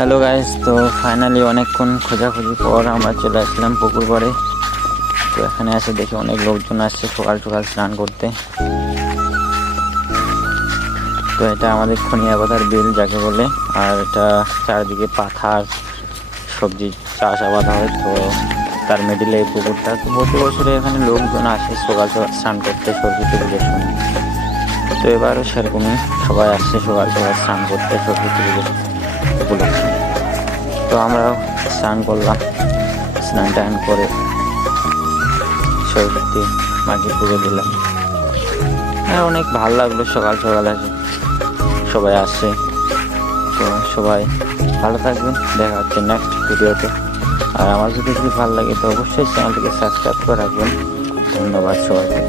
Hello guys, তো finally অনেকক্ষণ খোঁজাখুঁজি পর আমরা চলে আসলাম পুকুর পাড়ে। তো এখানে এসে দেখি অনেক লোকজন আসছে সকাল সকাল স্নান করতে। তো এটা আমাদের খনিয়াবাধার বিল যাকে বলে, আর এটা চারিদিকে পাথার সবজি চাষ আবাদ হয়। তো তার মিডিলে এই পুকুরটা, তো প্রতি বছরে এখানে লোকজন আসে সকাল সকাল স্নান করতে সরস্বতী পুজোর সময়। তো এবারও সেরকমই সবাই আসছে সকাল সকাল স্নান করতে সরস্বতী পুজোর উপলক্ষে। তো আমরাও স্নান করলাম, স্নান টান করে সরস্বতী মাকে পুজো দিলাম। আর অনেক ভালো লাগলো সকাল সকাল আছে সবাই আসছে। তো সবাই ভালো থাকবেন, দেখা হচ্ছে নেক্সট ভিডিওতে। আর আমার যদি ভালো লাগে তো অবশ্যই চ্যানেলটিকে সাবস্ক্রাইব করে রাখবেন। ধন্যবাদ সবাইকে।